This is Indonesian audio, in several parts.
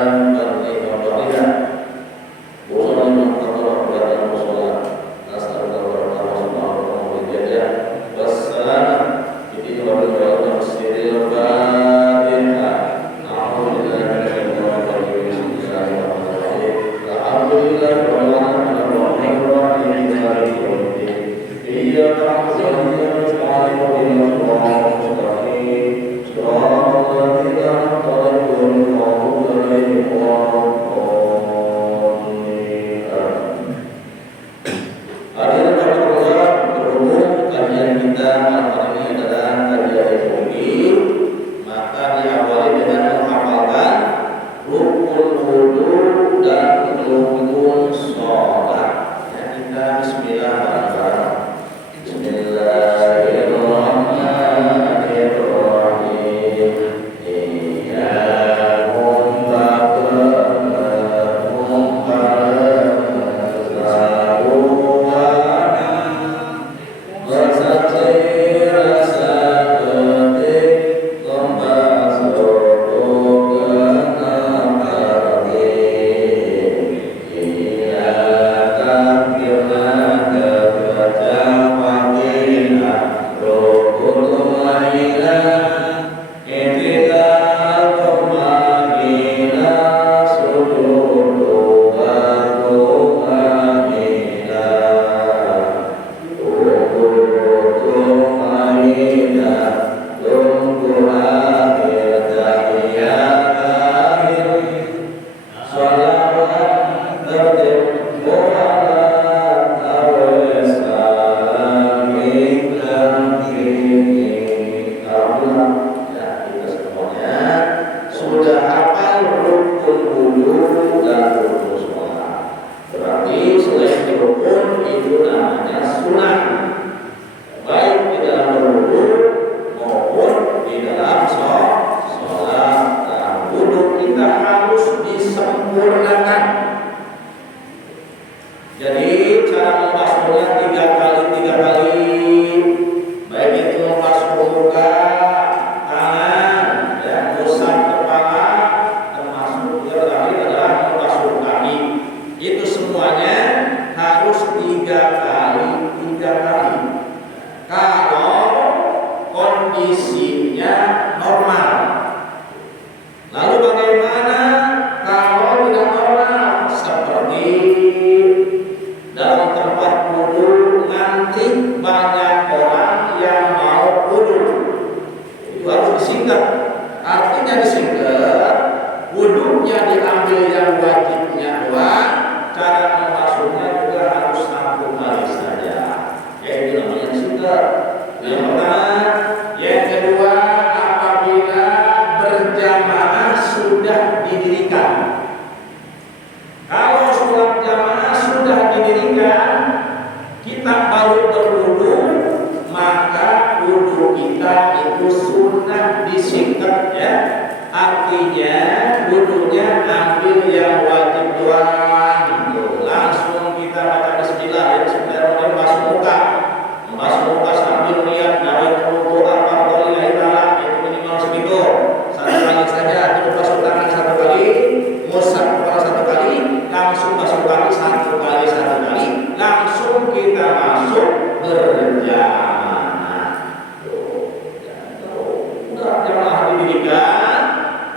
dan didirikan. Kalau sholat jamaah sudah didirikan, kita baru berwudu, maka wudu kita itu sunnah disingkat ya. Artinya wudunya ambil yang wajib doang gitu. Langsung kita baca bismillah ya, bismillahirrahmanirrahim, membasuh muka sambil niat nawatul wudu al-fardhu ta'ala, itu minimal segitu. Satu kali saja, cukup basuh tangan satu kali, ngusap kepala satu kali, langsung basuh kaki satu kali, langsung kita masuk berjamaah. Udah jamaah didirikan,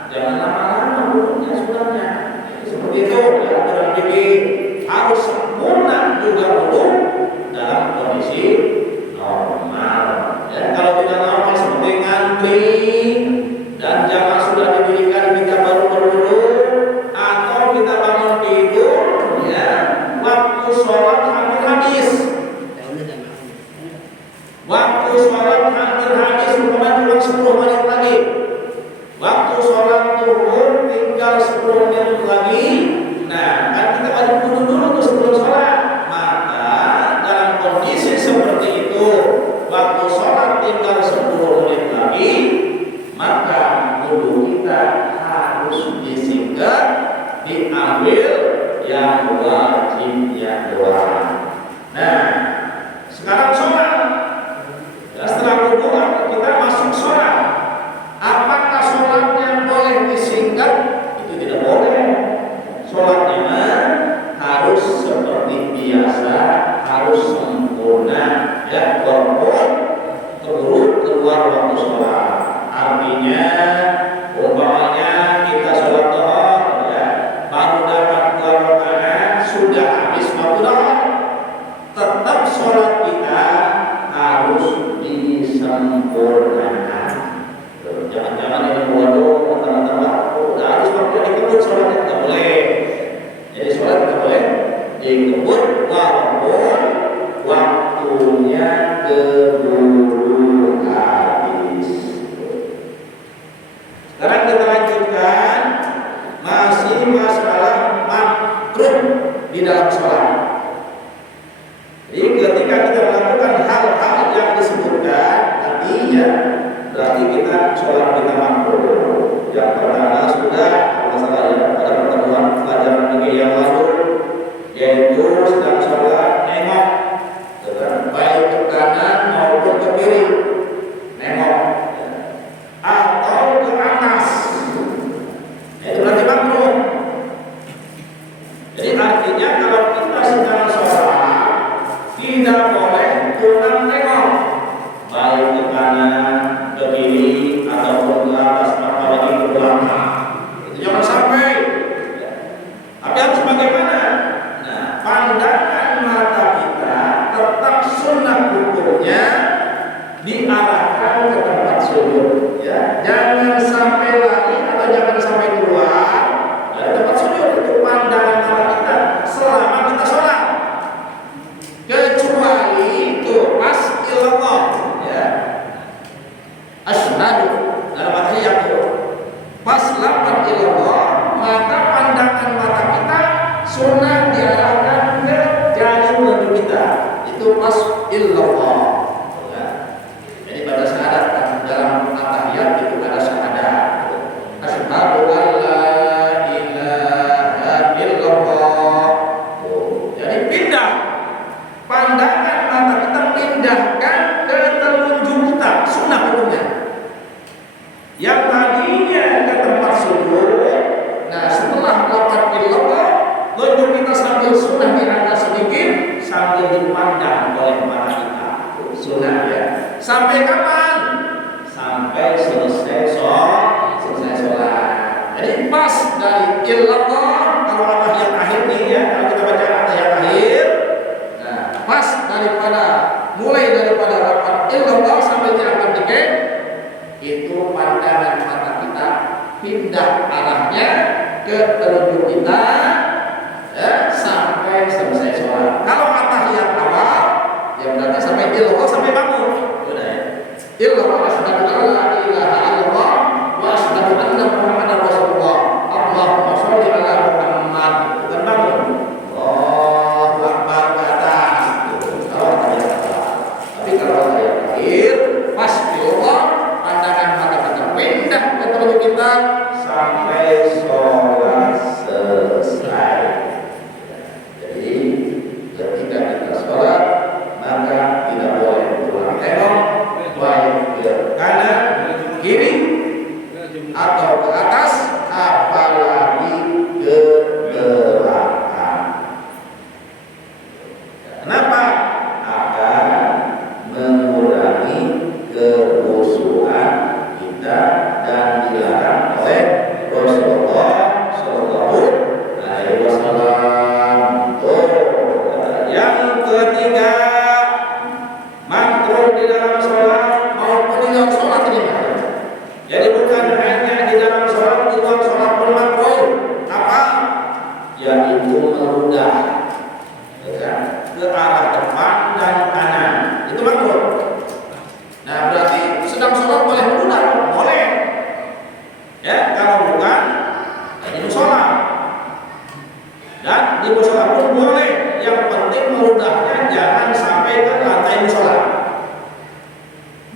jangan lama-lama wudunya sunahnya. Seperti itu ya, dalam fikih harus sempurna juga wudu dalam kondisi normal. Ya, kalau tidak normal seperti ngantri dan jamaah sudah didirikan kita baru berwudu, atau kita bangun tidur ya waktu sholat hampir habis. Waktu sholat hampir habis, cuma 10 menit lagi. Waktu sholat zuhur tinggal 10 menit lagi. Nah, kan kita wajib wudu dulu tuh sebelum sholat. Maka dalam kondisi seperti itu, waktu sholat tinggal 10 menit lagi, maka wudu kita harus disingkat, diambil yang wajibnya doang. Nah, sekarang sholat. Ya, setelah wudu kita masuk sholat. Apakah sholatnya boleh disingkat? Itu tidak boleh. Sholatnya harus seperti biasa, harus sempurna. Ya, walaupun keburu keluar waktu sholat. Artinya, umpamanya kita sholat zuhur, ya, baru dapat 2 rakaat, sudah habis waktu zuhur, tetap sholat kita harus disempurnakan. Jangan-jangan ini waduh kata-kata udah harus waktunya dikebut, sholatnya tidak boleh. Jadi sholat tidak boleh dikebut walaupun waktunya keburu habis. Sekarang kita lanjutkan masih masalah makruh di dalam sholat. Jadi ketika kita melakukan hal-hal yang disebutkan tadi ya, berarti kita sholat kita makruh. Yang pertama sudah masalah ya pada pertemuan pelajaran ini yang lalu, yaitu sedang sholat nengok, baik ke kanan maupun ke kiri, nengok atau ke atas, itu berarti makruh. Jadi artinya kalau kita sedang sholat tidak boleh kurang nengok, baik ke kanan, ke kiri ataupun ke atas, apalagi ke belakang. Itu jangan sampai. Tapi harus bagaimana? Nah, pandangan mata kita tetap sunnah hukumnya diarahkan ke tempat sujud. Ya, jangan sampai lari atau jangan sampai keluar dari tempat sujud. Itu pandangan mata kita selama kita sholat. Kecuali itu pas ilallah ya. Asyhadu dalam tahiyat itu pas lafaz ilallah, maka pandangan mata kita sunnah diarahkan ke jari menuju kita. Itu pas ilallah ya. Jadi pada syahadat dalam tahiyat itu ada syahadat. Asyhadu an la ilaha illallah. Jadi pindah pandangan mata kita, pindahkan ke telunjuk kita, sunnah hukumnya. Yang tadinya ke tempat sujud, nah setelah lafaz illallah, telunjuk kita sambil sunnah diangkat sedikit, sambil dipandang oleh mata kita, sunnah ya. Sampai kapan? Sampai selesai sholat. Jadi pas dari illallah, kalau tahiyat akhir nih ya, kalau kita baca tahiyat akhir, nah pas mulai daripada lafaz illallah sampai diangkat dikit, itu pandangan mata kita pindah arahnya ke telunjuk kita ya, sampai selesai sholat. Kalau tahiyat awal ya berarti sampai illallah, sampai bangun. Udah ya. Illallah asyhadu an la ilaha illallah wa asyhadu anna Muhammadar Rasulullah. Allahumma meludah, ya, ke arah depan dan kanan. Itu makruh. Nah, berarti sedang sholat boleh meludah? Boleh. Ya, kalau bukan di musola. Dan di musola pun boleh. Yang penting meludahnya jangan sampai ke lantai musola.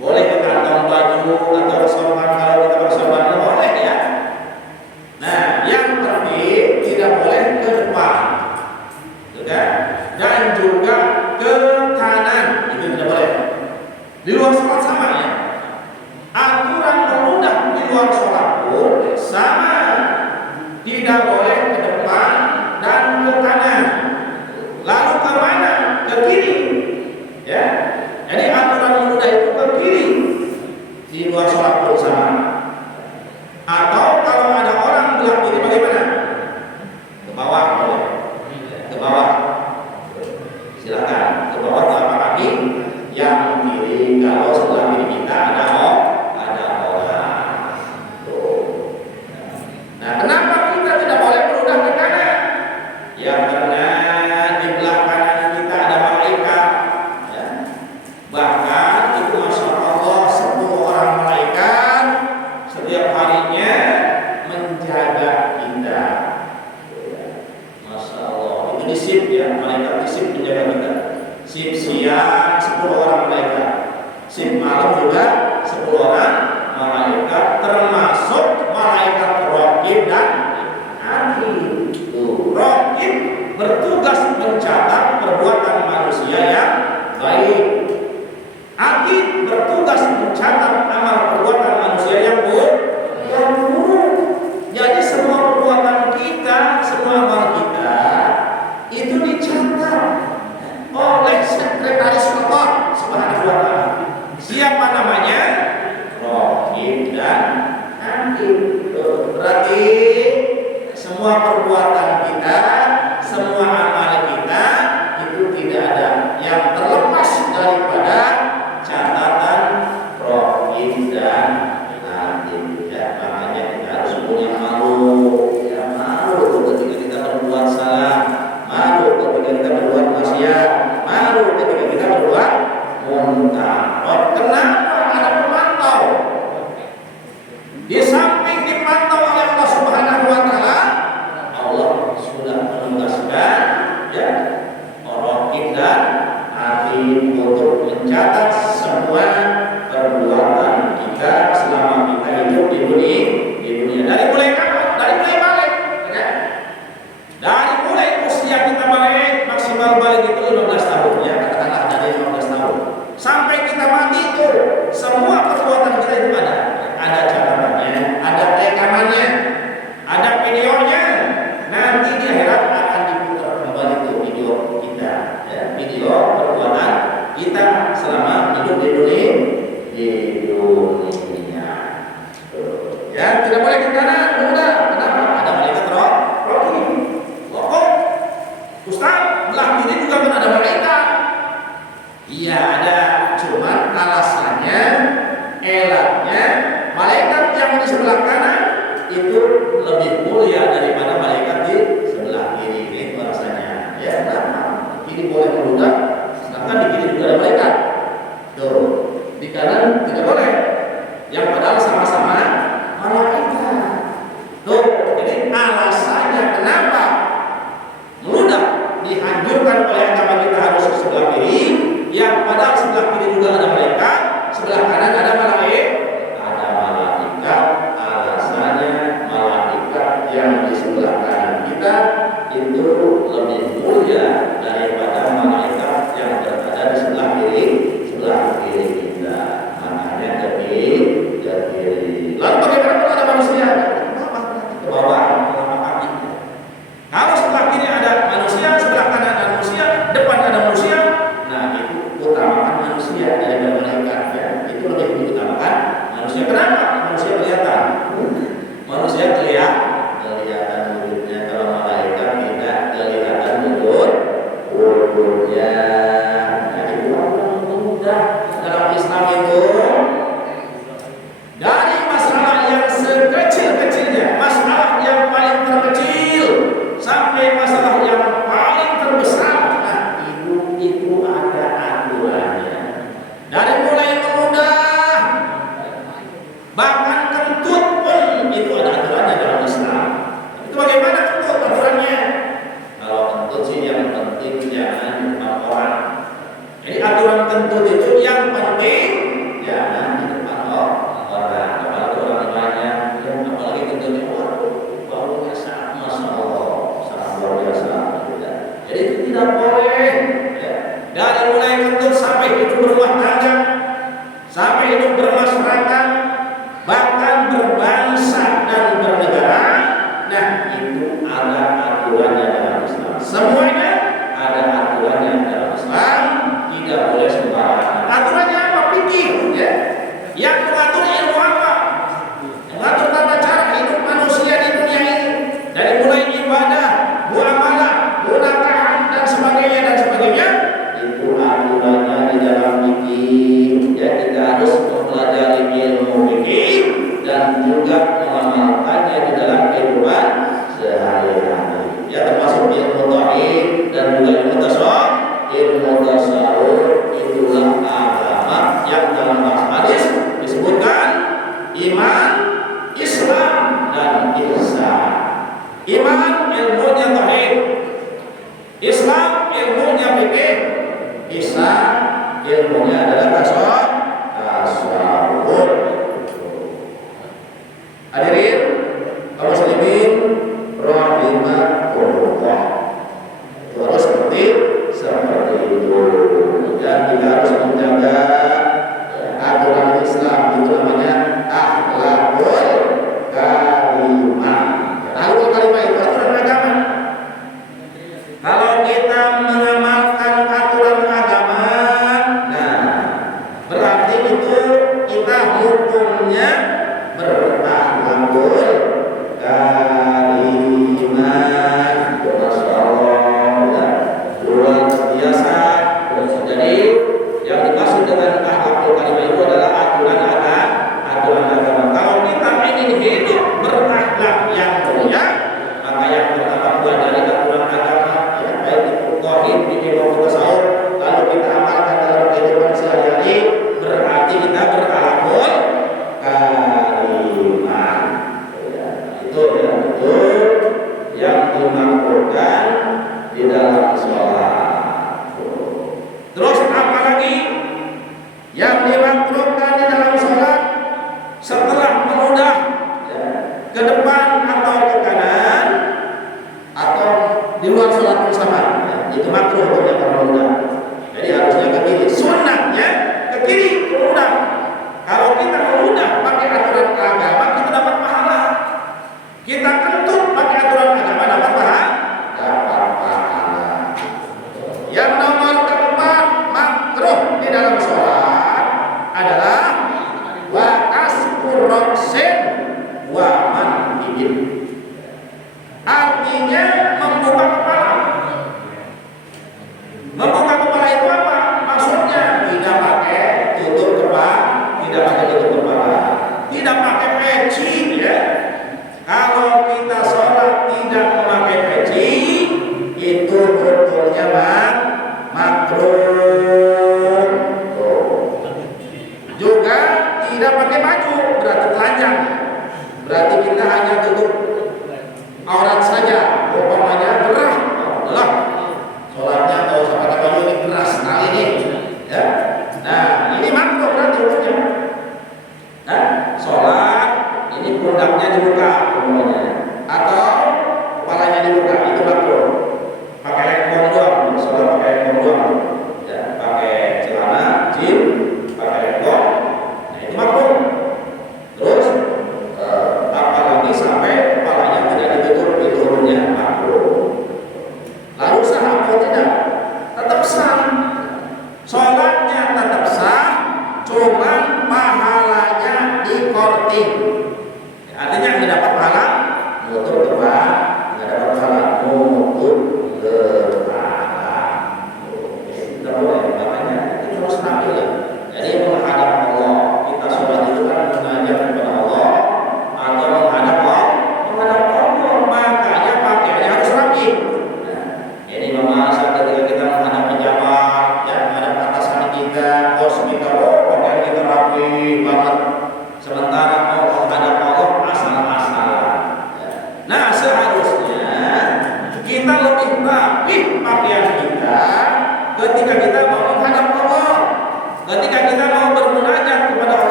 Boleh ke kantong baju atau sorban, kalau kita bersorban boleh ya. Nah, yang penting tidak boleh ke depan, juga, dan juga ke kanan, itu tidak boleh. Di luar sholat sama ya. Aturan meludah di luar sholat pun sama, tidak boleh ke depan dan ke kanan. Lalu ke mana? Ke kiri, ya. Jadi aturan meludah itu ke kiri di luar sholat pun sama. Atau kalau ada orang belah kiri bagaimana? Ke bawah boleh. Ke bawah. Silakan ke bawah telapak kaki yang kiri kalau sebelah kiri kita ada orang. Tuh. Nah, kenapa kita tidak boleh meludah ke kanan? Ya karena di belah kanan kita ada malaikat. Ya. Bahkan itu masya Allah 10 orang malaikat setiap harinya menjaga kita. Masya Allah, itu disip ya, malaikat disip menjaga kita. Sip siang 10 orang malaikat, sip malam juga 10 orang malaikat, termasuk malaikat raqib dan atid. Raqib bertugas mencatat perbuatan manusia yang baik. Atid bertugas mencatat amal perbuatan manusia yang buruk. Jadi semua perbuatan kita, semua amal kita itu dicatat oleh Sekretaris Allah Subhanahu wa taala. Siapa namanya? Raqib dan atid. Berarti semua perbuatan kita, semua amal kita itu tidak ada yang terlepas daripada catatan Raqib dan atid. Ya, makanya kita harus punya malu. Ya, malu ketika kita berbuat salah, malu ketika kita berbuat maksiat, malu ketika kita berbuat munkar. Kenapa ada pemantau? Di samping dipantau oleh Allah Subhanahu wa taala, Allah sudah menugaskan ya Raqib dan atid untuk mencatat semua perbuatan kita selama kita hidup di dunia. Dari mulai kapan? Dari mulai balik, ya. Dari mulai usia kita balik, maksimal balik itu 15 tahun ya, katakanlah dari 15 tahun sampai kita mati itu semua perbuatan kita itu ada catatannya, ada rekamannya, ada videonya. Nanti di akhirat akan diputar kembali tuh video kita, ya, video perbuatan kita selama hidup di dunia. Ya, tidak boleh ke kanan, mudah. Kenapa? Ada malaikat Raqib. Loh, Ustaz, belah kiri juga kan ada malaikat. Iya ada, cuman alasannya, elatnya, malaikat yang di sebelah kanan itu lebih mulia daripada malaikat di sebelah kiri. Itu alasannya. Ya, kenapa? Kiri boleh meludah, sedangkan di kiri juga ada malaikat. Tuh, di kanan tidak boleh. Yang padahal sama-sama malaikat. Tuh, jadi alasannya kenapa meludah dianjurkan oleh agama kita harus ke sebelah kiri, yang padahal sebelah kiri juga ada malaikat, sebelah kanan ada malaikat. Ada malaikat, alasannya malaikat yang di sebelah kanan kita itu lebih mulia daripada malaikat yang berada di sebelah kiri kita. Makanya ke kiri. Lalu bagaimana kalau ada manusia? Ke bawah, telapak kaki. Kalau sebelah kiri ada manusia, sebelah kanan ada manusia, depan ada manusia, nah itu utamakan manusia daripada malaikat ya. Itu lebih diutamakan manusia. Kenapa? Manusia kelihatan. Manusia kelihatan wujudnya, kalau malaikat tidak kelihatan wujudnya. penting jangan di depan orang. Jadi aturan kentut itu yang penting jangan di depan orang. Apalagi orang banyak, ya, apalagi kentutnya waduh, baunya sangat masya Allah, sangat luar biasa. Ya. Jadi itu tidak boleh. Ya. Dari mulai kentut sampai hidup berumah tangga, sampai hidup bermasyarakat, bahkan berbangsa dan bernegara. Nah itu ada aturannya dalam Islam. Semuanya ada aturannya dalam Islam. Tidak boleh sembarangan. Aturannya apa? Fikih, ya. Yang mengatur ilmu apa? Mengatur tata cara hidup manusia di dunia ini. Dari mulai ibadah, muamalah, munakahan dan sebagainya. Itu aturannya di dalam fikih. Ya, kita harus mempelajari ilmu fikih dan juga mengamalkannya di dalam kehidupan sehari-hari. Ya, termasuk ilmu tauhid dan juga ilmu tasawuf. Ilmu tasawuf itulah agama yang dalam hadis disebutkan iman, Islam dan ihsan. Iman ilmunya tauhid, Islam ilmunya fikih, ihsan ilmunya adalah tasawuf. Hadirin kaum muslimin rahimakumullah. Itu harus seperti itu. Dan kita harus menjaga aturan Islam, itu namanya akhlakul karimah. Akhlakul karimah itu aturan agama. Kalau kita mengamalkan aturan agama, nah berarti itu kita hukumnya berakhlakul karimah. Masya Allah, luar biasa. Jadi yang dimaksud dengan akhlakul karimah itu adalah aturan agama. Kalau kita ingin hidup berakhlak yang mulia, maka yang pertama dari aturan agama, ya, baik itu tauhid, ilmu tasawuf, lalu kita amalkan dalam kehidupan sehari-hari, berarti kita berakhlakul karimah. Ya, itu yang dimakruhkan di dalam sholat. Terus apa lagi yang dimakruhkan di dalam sholat setelah meludah, ya, ke depan atau ke kanan atau di luar sholat bersama, ya, itu makruh untuk meludah. Jadi harusnya ke kiri. Sunnahnya ke kiri meludah. Kalau kita meludah pakai aturan agama, kita dapat pahala. Kita kentut pakai aturan agama, dapat pahala. Yang nomor keempat makruh di dalam sholat adalah wa asfur roksin wa manhijin. Artinya membuka kepala. Membuka kepala itu apa? Maksudnya tidak pakai tutup kepala, tidak pakai peci, ya. Kalau kita sholat tidak memakai peci, itu hukumnya makruh. Juga tidak pakai baju, berarti telanjang. Berarti kita hanya tutup aurat saja. Umpamanya gerah, Allah, sholatnya atau sama baju ini keras sekali ini, ya. Nah, ini makruh berarti hukumnya. Nah, sholat ini pundaknya dibuka semuanya, atau kepalanya dibuka, itu makruh. Pakai lekong doang, sholat pakai lekong doang, ya, pakai celana jin, pakai lekong, nah itu makruh. Terus apalagi sampai kepalanya tidak ditutup, itu hukumnya makruh. Lalu sah atau tidak? Tetap sah. Sholatnya tetap sah, cuman pahalanya dikorting. Artinya yang dapat pahala nutup kepala, nggak dapat pahala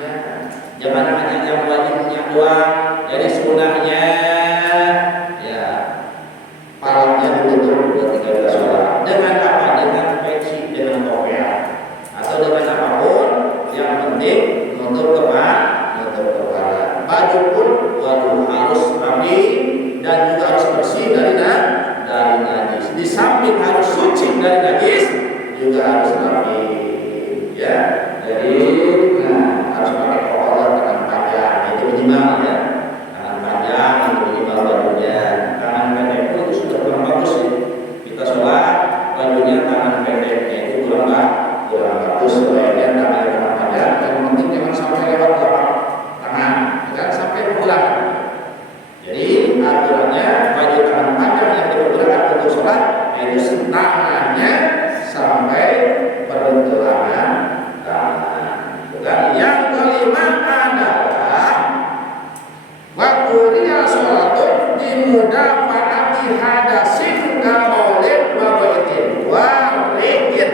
ya. Jangan hanya yang wajibnya doang. Jadi sunnahnya ya palanya ditutup ketika kita sholat. Dengan apa? Dengan peci, dengan kopiah, atau dengan apapun. Yang penting menutup kepala. Baju pun harus rapi dan juga harus bersih dari najis. Di samping harus suci dari najis, juga harus rapi. Ya, jadi harus pakai kolor tangan panjang, itu minimal ya. Tangan panjang itu minimal bajunya. Tangan pendek pun itu sudah kurang bagus ya. Kita sholat bajunya tangan pendeknya itu kurang bagus. Sebaiknya tangan panjang. Yang penting jangan sampai lewat telapak tangan, jangan sampai pulang. Jadi aturannya baju tangan panjang yang dipergunakan untuk sholat itu tangannya sampai pergelangan tangan. Dan yang kelima adalah waktu dia sholat dimudafa'ati hadasin kaulin wa baitin.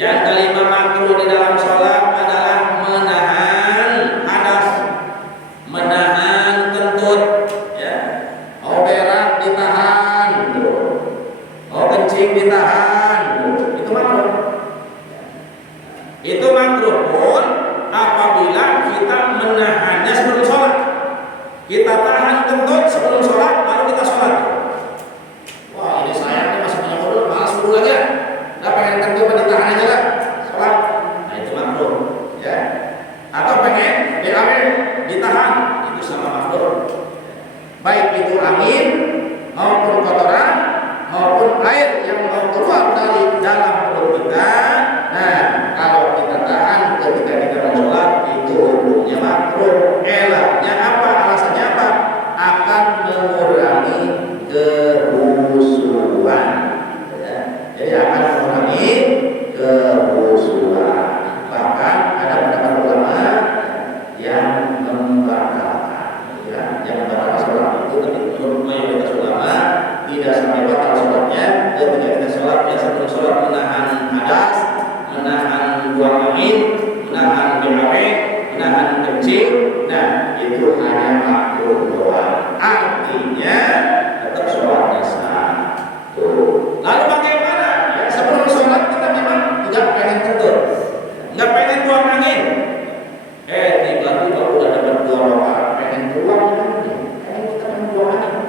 Yang kelima makruh di dalam sholat adalah menahan hadas, menahan kentut, ya. Mau berak ditahan, mau kencing ditahan, itu makruh. Itu makruh pun apabila kita menahannya sebelum sholat. Kita tahan kentut sebelum sholat, baru kita sholat. Wah, ini saya ini masih punya mulut, malas dulu lagi ya. Udah pengen kentut ditahan aja lah, sholat. Nah itu makruh, ya. Atau pengen BAB ditahan, itu sama makruh. Baik itu angin maupun kotoran maupun air yang mau keluar dari dalam perut kita. Nah, kalau kita tahan ketika kita mau sholat, itu hukumnya makruh. Elaknya apa? Alasannya apa? Akan mengurangi kehusuan. Ya. Jadi akan mengurangi kehusuan. Bahkan ada pendapat ulama yang membatalkan, ya, yang membatalkan sholat itu menurut mayoritas ulama tidak sampai batal sholatnya ketika kita sholat biasa sebelum sholat menahan hadas, menahan buang angin, menahan BAB, menahan kencing. Nah itu hanya makruh doang. Artinya tetap sholatnya sah. Lalu bagaimana? Ya, sebelum sholat kita memang tidak pengen kentut, nggak pengen buang angin. Tiba-tiba udah dapat 2 rakaat pengen buang angin, pengen buang angin.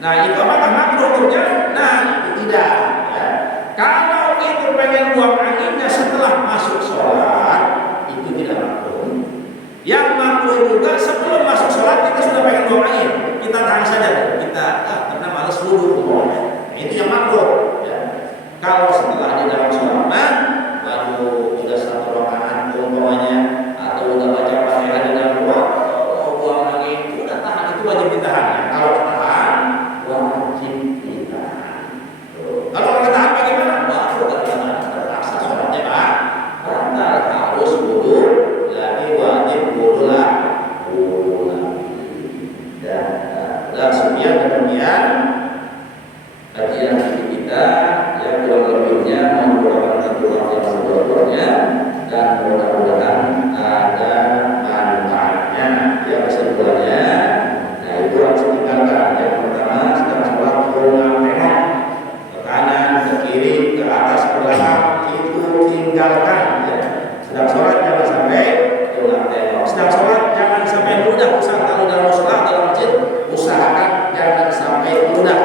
Nah itu apakah makruh hukumnya? Nah itu tidak. Ya. Kalau itu pengen buang anginnya setelah masuk sholat, itu tidak makruh. Yang makruh juga sebelum masuk sholat kita sudah pengen buang angin, kita tahan saja, kita karena malas dulu. Nah, itu yang makruh. Ya. Kalau setelah di dalam sholat, baru sudah 1 rakaat umpamanya, atau udah baca Fatihah di dalam buang angin, udah tahan, itu wajib ditahan. Ya. Kalau tahan, wajib ditahan. Kalau kita tahan bagaimana? Baru kita terpaksa sholatnya batal, harus wudu lagi, wajib wudu lagi. Dan sekian demikian kajian kita yang kurang lebihnya merupakan ketentuan yang sebenarnya, dan mudah-mudahan ada manfaatnya. Ya kesimpulannya, nah itu harus ditinggalkan. Yang pertama, sedang sholat tengok ke kanan, ke kiri, ke atas, ke belakang, itu tinggalkan. Ya. Sedang sholat jangan sampai tengok. Sedang sholat jangan sampai ludah. Kalau dalam sholat dalam masjid usahakan jangan sampai ludah.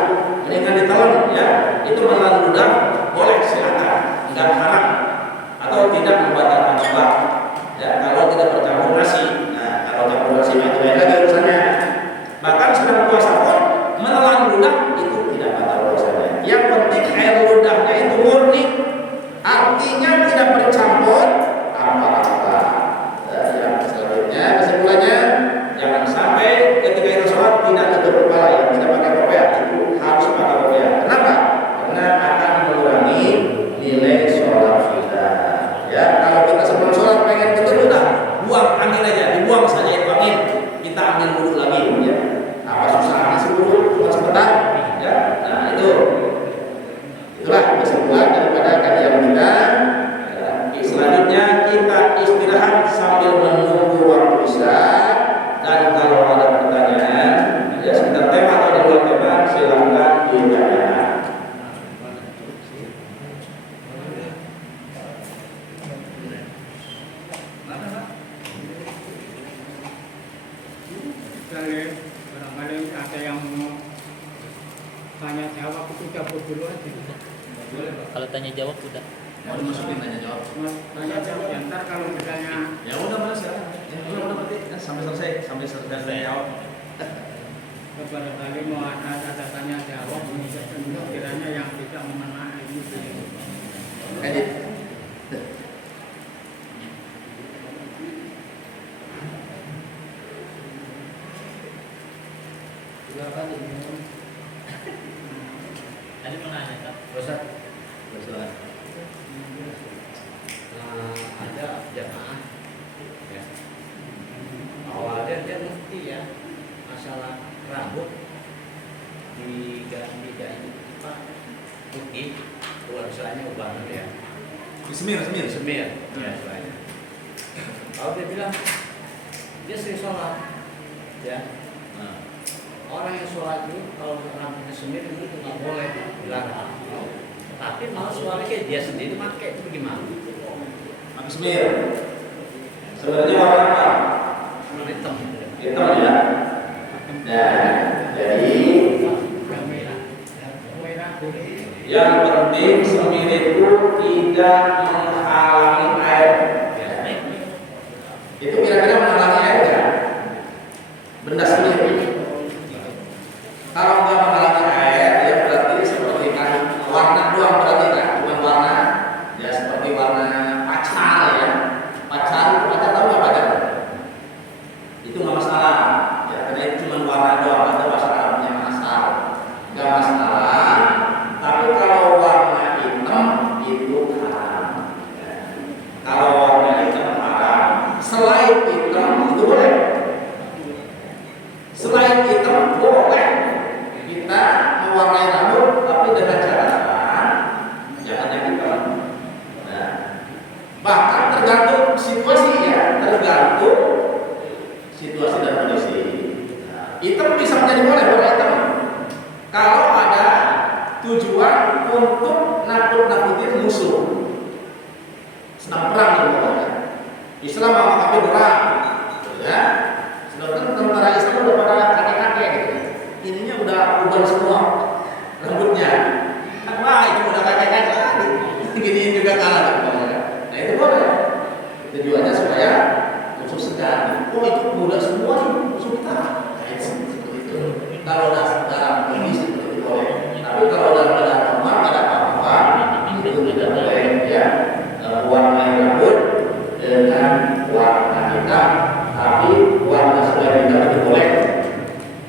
barangkali ada yang mau tanya jawab itu cabut dulu aja. Boleh, Pak. Kalau tanya jawab udah. Mau dimasukin tanya jawab. Tanya jawab ya, ntar kalau misalnya Ya udah Mas sekarang. Ya udah berarti sampai selesai jawab. barangkali mau ada tanya jawab ini kiranya yang tidak memenai ini. Edit. Silakan ini. Tadi mau nanya, Pak. Ustaz. Silakan. Ada jamaah ya. Awalnya dia ngerti ya masalah rambut diganti apa putih keluar misalnya ubah ya Semir. semir ya istilahnya. Kalau dia bilang dia sering sholat ya, orang yang sholat itu kalau rambutnya semir itu nggak boleh, dilarang. Tapi malah sebaliknya dia sendiri pakai itu gimana? Pakai semir. Sebenarnya warna apa? Hitam. Hitam ya. Nah, jadi yang penting semir itu tidak menghalangi air. Itu kira-kira menghalangi air ya? Benda semir. Kalau nggak menghalangi air, ya berarti seperti kan warna doang berarti kan, cuma warna ya seperti warna pacar ya. Pacar tahu nggak pacar? Itu nggak masalah. Ya karena itu cuma warna doang, ada bahasa Arabnya asal, nggak masalah. Tapi kalau warna hitam itu haram. Ya. Kalau warna hitam haram, selain hitam itu boleh. Selain hitam boleh kita mewarnai rambut, tapi dengan catatan jangan yang hitam. Nah, bahkan tergantung situasi ya, tergantung situasi dan kondisi. Nah, hitam bisa menjadi boleh warna hitam kalau ada tujuan untuk nakut-nakutin musuh, senang perang gitu pokoknya. Islam mau kafir perang, ya. Sedangkan tentara Islam udah pada kakek-kakek gitu. Ininya udah uban semua rambutnya. Wah itu udah kakek-kakek, giniin juga kalah gitu. Nah itu boleh. Tujuannya supaya musuh segan. Oh itu muda semua nih musuh kita. Nah itu seperti itu. Kalau dalam kondisi seperti itu boleh. Tapi kalau dalam keadaan normal ada apa-apa itu tidak boleh ya. Warna rambut dengan warna hitam, tapi warna selain hitam itu boleh.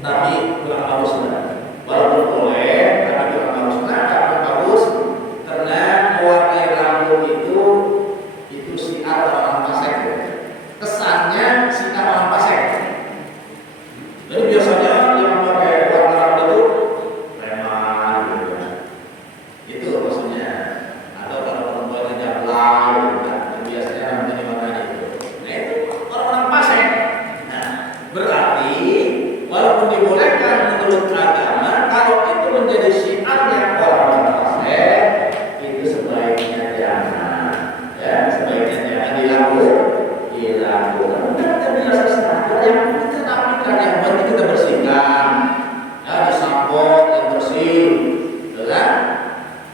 Tapi kurang bagus lah. Walaupun boleh, tapi kurang bagus. Kenapa kurang bagus? Karena mewarnai rambut itu siar orang fasik. Kesannya siar orang fasik. Jadi biasanya yang pakai warna rambut itu preman gitu kan. Itu maksudnya. Atau kalau perempuan yang jablay gitu kan. Biasanya rambutnya diwarnai gitu. Nah itu orang-orang fasik. Nah berarti walaupun dibolehkan menurut agama, kalau itu menjadi syiarnya orang fasik, itu sebaiknya jangan. Ya sebaiknya jangan dilakukan. Kita biasa saja yang kita apikan, yang penting kita bersihkan. Ya disampo yang bersih, kan?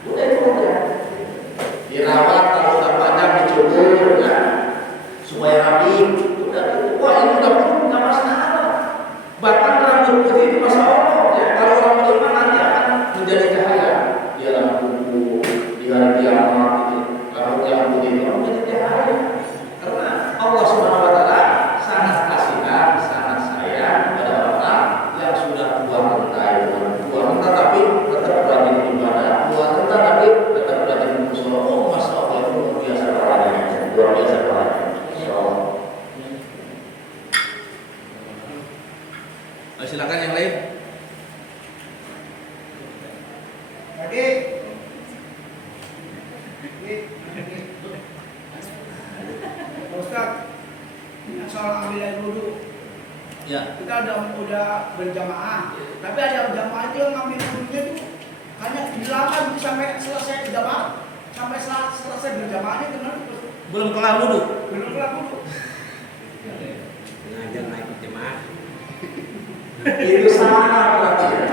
Udah itu aja. Dirawat kalau sudah panjang dicukur, kan? Supaya rapi. Udah itu. Wah ini udah penuh, nggak masalah. Bahkan rambut putih itu masya Allah ya, kalau rambut itu nanti akan menjadi cahaya di dalam buku di hari kiamat gitu. Rambut yang putih itu menjadi cahaya karena Allah Subhanahu Wa Taala sangat kasihan, sangat sayang kepada orang yang sudah tua renta tapi tetap rajin ibadah, tua renta tapi tetap rajin bersolat. Oh masya Allah itu luar biasa pahalanya, luar biasa pahalanya. Masya Allah. Silakan yang lain. Lagi. Ustaz, soal ambil air wudhu. Ya. Kita udah berjamaah, tapi ada jamaah itu yang ngambil wudhunya itu hanya dilakukan sampai selesai berjamaah, sampai selesai berjamaahnya dengan Belum kelar wudhu. belum kelar wudhu. Sengaja naik jemaah. Itu salah berarti ya.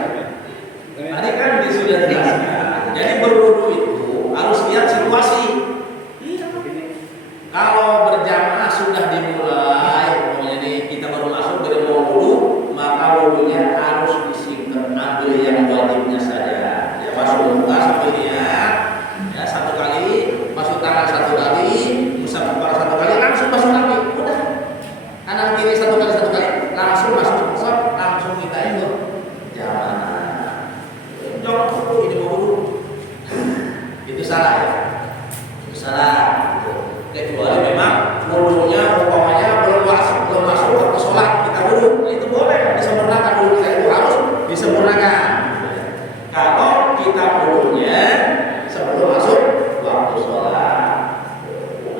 Tadi kan sudah jelaskan. Jadi berwudu itu harus lihat situasi. Kalau berjamaah sudah dimulai, jadi kita baru masuk dari mau wudu, maka wudunya harus disingkat, ambil yang wajibnya saja. Ya masuk muka sampai niat, ya satu kali, masuk tangan satu kali, usap kepala satu kali, langsung masuk lagi. Udah. Kanan kiri satu kali, langsung masuk usap, langsung kita itu jamaah. Jangan wudu ini mau wudu. Itu salah ya. Itu salah. Kecuali memang wudunya umpamanya belum masuk waktu sholat kita wudu, itu boleh disempurnakan, wudu kita itu harus disempurnakan. Kalau kita wudunya sebelum masuk waktu sholat,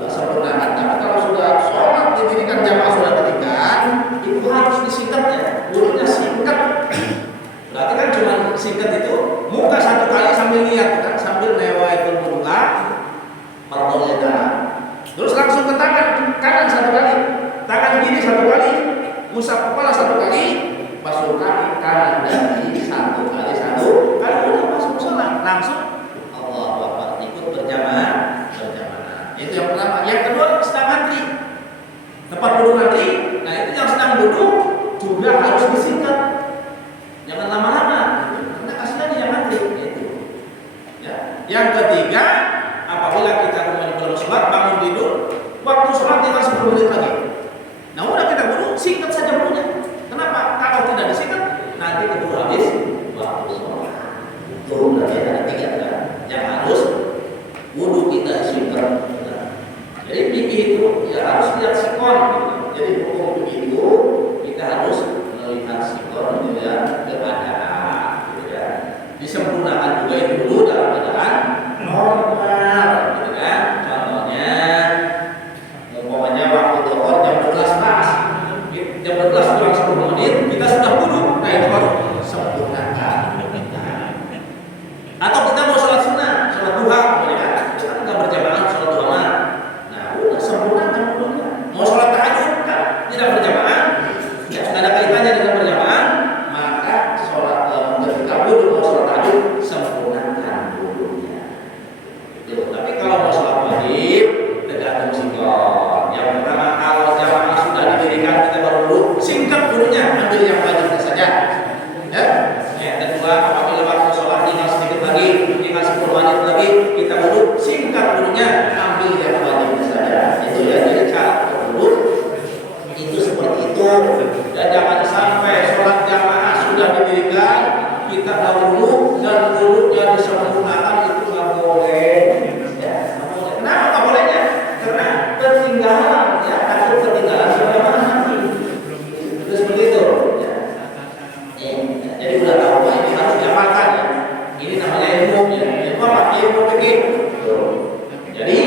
sempurnakan. Tapi kalau sudah sholat didirikan jamaah sudah didirikan, itu harus disingkat ya, wudunya singkat. Berarti kan cuma singkat itu muka satu kali sambil niat kan, sambil nawaitul wudu'a fardhul. Terus langsung ke tangan kanan satu kali, tangan kiri satu kali, usap kepala satu kali, basuh kaki kanan dan kiri satu kali, udah masuk sholat langsung Allahu Akbar, ikut berjamaah. Itu yang pertama. Yang kedua sedang antri, tempat wudu antri. Nah itu yang sedang wudu juga harus disingkat, jangan lama-lama, karena kasihan yang antri. Itu. Ya. Yang ketiga, apabila kita belum sholat, bangun tidur, waktu sholat tinggal 10 menit lagi. Nah udah kita wudu, singkat saja wudunya. Kenapa? Kalau tidak disingkat, nanti keburu habis waktu sholat. Itu berarti ada 3 kan, yang harus wudu kita singkat. Jadi fikih itu ya harus lihat sikon. Jadi hukum itu kita harus melihat sikon gitu ya, keadaan gitu ya. Disempurnakan juga itu dulu dalam keadaan normal gitu kan. Contohnya umpamanya waktu zuhur jam 12 pas, jam 12 kurang 10 menit kita sudah wudu, nah itu baru sempurnakan. Atau kita mau sholat sunnah, sholat duha, kita nggak berjamaah sholat duha, nah udah sempurnakan wudunya. Mau sholat tahajud kan tidak berjamaah, ya nggak ada kaitannya dengan berjamaah, maka sholat ketika wudu mau sholat tahajud sempurnakan wudunya. Tapi kalau mau sholat wajib tergantung sikon. Yang pertama, kalau jamaah sudah didirikan kita baru wudu, singkat wudunya, ambil yang wajibnya saja. Ya. Yang kedua, apabila waktu sholat tinggal sedikit lagi, tinggal 10 menit lagi, kita wudu, singkat wudunya, ambil yang wajibnya saja. Itu ya, jadi cara wudu itu seperti itu. Dan jangan sampai sholat jamaah sudah didirikan, kita dahulu dan wudunya disempurnakan, itu nggak boleh. Kenapa nggak bolehnya? Karena ketinggalan, ya takut ketinggalan jamaah nanti. Itu seperti itu. Ya. Jadi udah tahu bahwa ini harus diamalkan ya. Ini namanya ilmu ya. Ilmu apa? Ilmu fikih. Jadi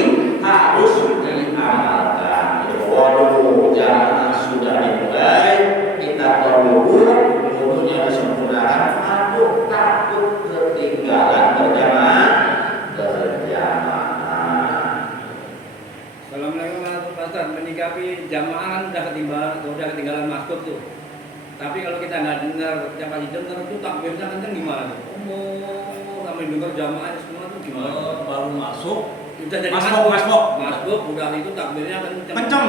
harus diamalkan. Waduh, jamaah sudah dimulai, kita berwudu, wudunya disempurnakan. Aduh, takut ketinggalan berjamaah. Assalamualaikum warahmatullahi wabarakatuh. Menyikapi jamaah kan udah ketinggalan masuk tuh. Tapi kalau kita nggak dengar, siapa dengar itu takbirnya kenceng gimana tuh? Sampai dengar jamaahnya semua tuh gimana? Baru masuk, Udah jadi masbuk, udah itu takbirnya kenceng.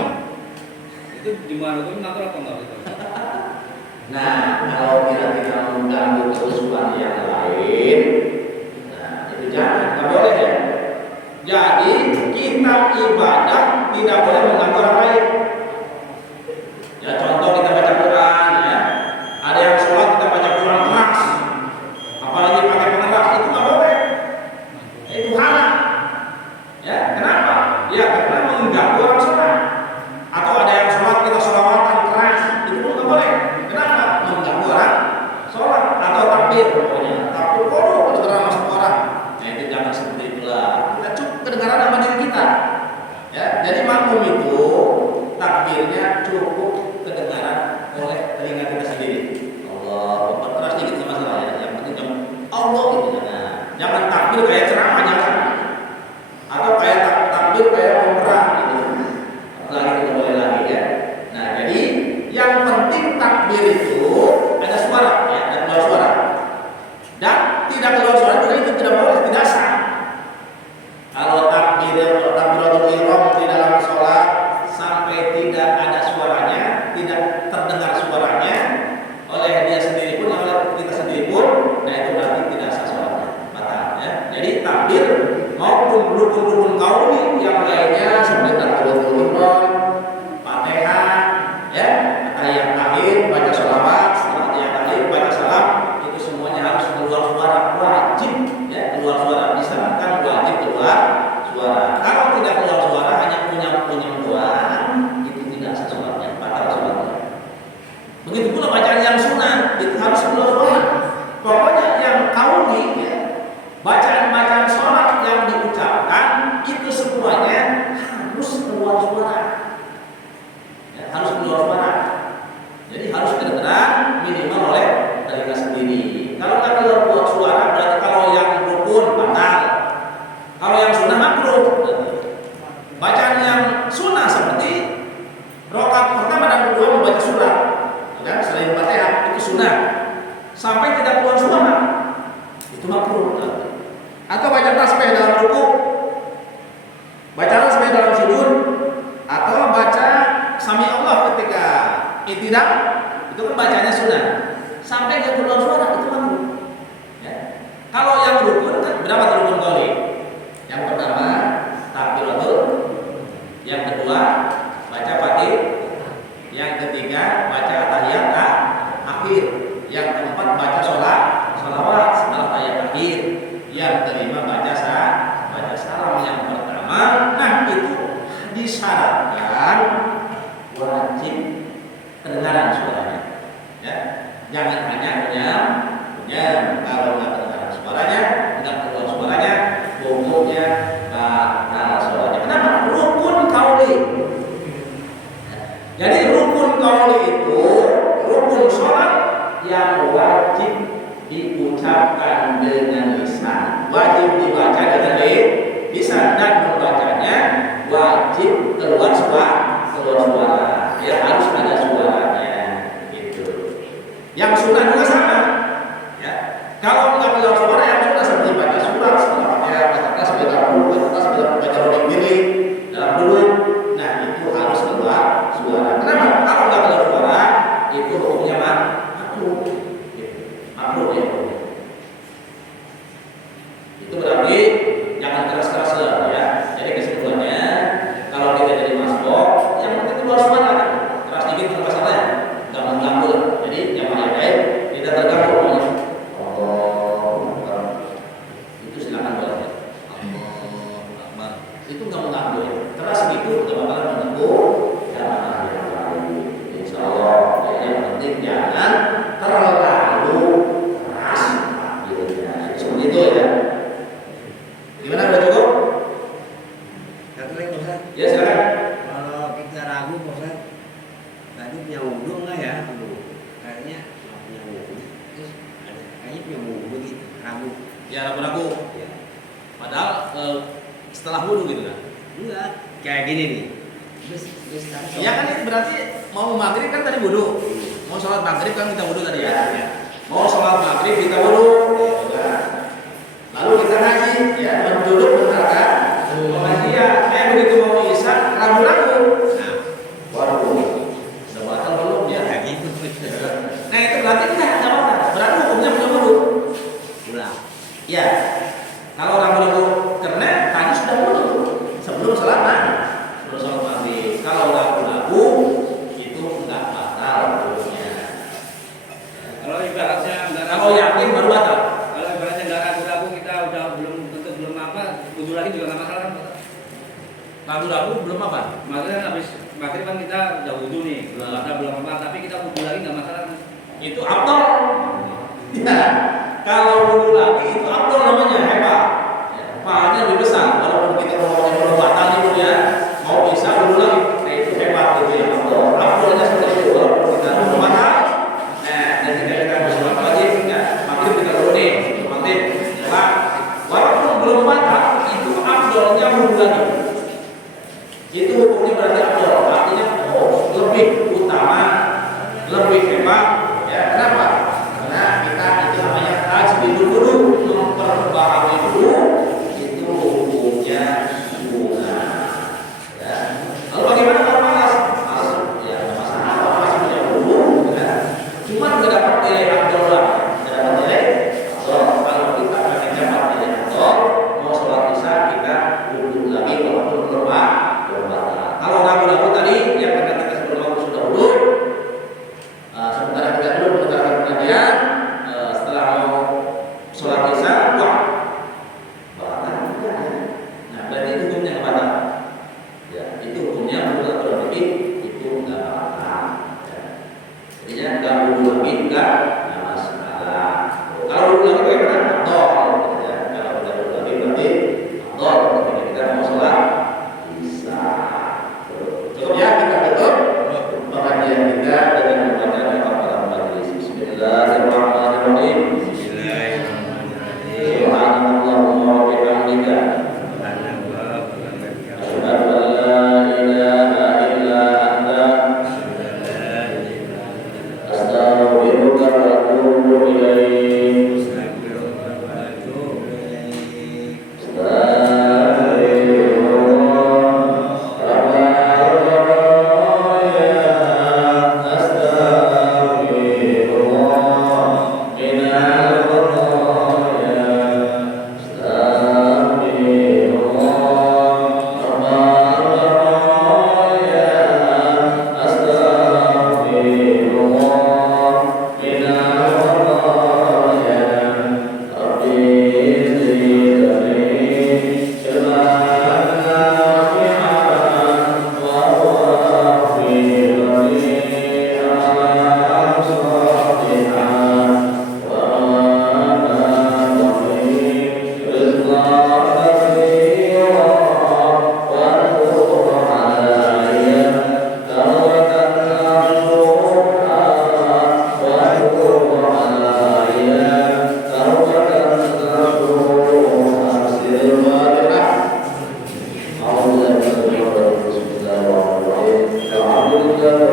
Itu gimana tuh? Ngatur apa enggak itu? Nah, kalau kira-kira mengganggu kehusuan yang lain, nah itu jangan, nggak boleh ya. Jadi kita ibadah tidak boleh mengganggu orang lain. Ya contoh kita baca Quran ya, ada yang sholat kita baca Quran keras, apalagi pakai pengeras, itu nggak boleh. Itu haram. Ya kenapa? Ya karena mengganggu orang sholat. Atau ada yang sholat kita sholawatan keras, itu pun nggak boleh. Kenapa? Mengganggu orang sholat. Atau takbir pokoknya, takbir kedengaran masuk orang. Nah itu jangan seperti itulah. Kita cukup kedengaran sama diri kita. Ya, jadi makmum itu itidal itu kan bacanya sunnah. Sampai ke kedua suara itu makruh. Ya. Kalau yang rukun kan berapa tuh rukun qauli? Yang pertama takbiratul, yang kedua baca Fatihah, yang ketiga baca tahiyat akhir, yang keempat baca sholawat setelah tahiyat akhir, yang kelima baca salam yang pertama. Nah itu disyaratkan wajib kedengaran suaranya. Ya, jangan hanya punya. Kalau nggak kedengaran suaranya, nggak keluar suaranya, hukumnya batal suaranya. Kenapa? Rukun qauli. Jadi rukun qauli itu rukun sholat yang wajib diucapkan dengan lisan, wajib dibaca dengan lisan, dan membacanya wajib keluar suara. Ya harus ada suaranya gitu. Yang sunnah juga sama. Ya. Kalau nggak keluar suara yang sunnah seperti baca surat setelah baca baca roding diri dalam dulu. Nah itu harus keluar suara. Kenapa? Kalau nggak keluar suara itu hukumnya makruh. Makruh ya. Itu berarti jangan keras-keras ya. Jadi kesimpulannya kalau kita jadi masbuk yang penting keluar suara. Keras dikit nggak masalah, nggak mengganggu. Jadi yang baik tidak terganggu. Itu silakan boleh. Itu nggak mengganggu ya. Keras gitu nggak bakalan mengganggu. Insya Allah yang penting jangan terlalu keras. Seperti itu ya. Gimana udah cukup? Satu lagi Ustaz. Ya silakan. Kalau kita ragu Ustaz, tadi punya wudhu enggak ya? Kayaknya nggak punya wudhu. Terus kayaknya punya wudhu gitu, ragu. Ya ragu-ragu. Ya. Padahal setelah wudhu gitu kan? Enggak, kayak gini nih. Terus tadi Ya kan itu berarti mau maghrib kan tadi wudhu. Mau sholat maghrib kan kita wudhu tadi ya. Mau sholat maghrib kita wudhu. Lalu kita ngaji ya, duduk bentar kan? Pengajian, begitu mau isya ragu-ragu. Nah, waduh, udah batal belum ya? kayak gitu. Nah itu berarti enggak batal. Berarti hukumnya belum wudhu. Ulang. Ya, kalau ragu-ragu karena tadi sudah wudhu sebelum sholat maghrib. Kalau ragu-ragu itu enggak batal hukumnya. Kalau ibaratnya Kalau yakin baru batal. kalau ibaratnya nggak ragu-ragu kita udah belum apa, wudhu lagi juga nggak masalah kan? Ragu-ragu belum apa? Maksudnya habis maghrib kan kita udah wudhu nih, belum apa, tapi kita wudhu lagi nggak masalah kan? Itu afdal. Ya, kalau wudhu lagi itu afdal namanya, hebat. Ya, pahalanya lebih besar. Walaupun kita mau batal itu ya, mau bisa wudhu lagi, nah itu hebat gitu ya. Afdalnya seperti itu. Walaupun kita mau batal, nah dan kita bersolat wajib, ya, maghrib kita wudhu nih, maghrib. Walaupun belum batal, itu afdalnya wudhu lagi. Itu hukumnya berarti afdal, artinya lebih utama, lebih hebat. Ya, kenapa? Karena kita itu namanya tajwidul Abu Jahal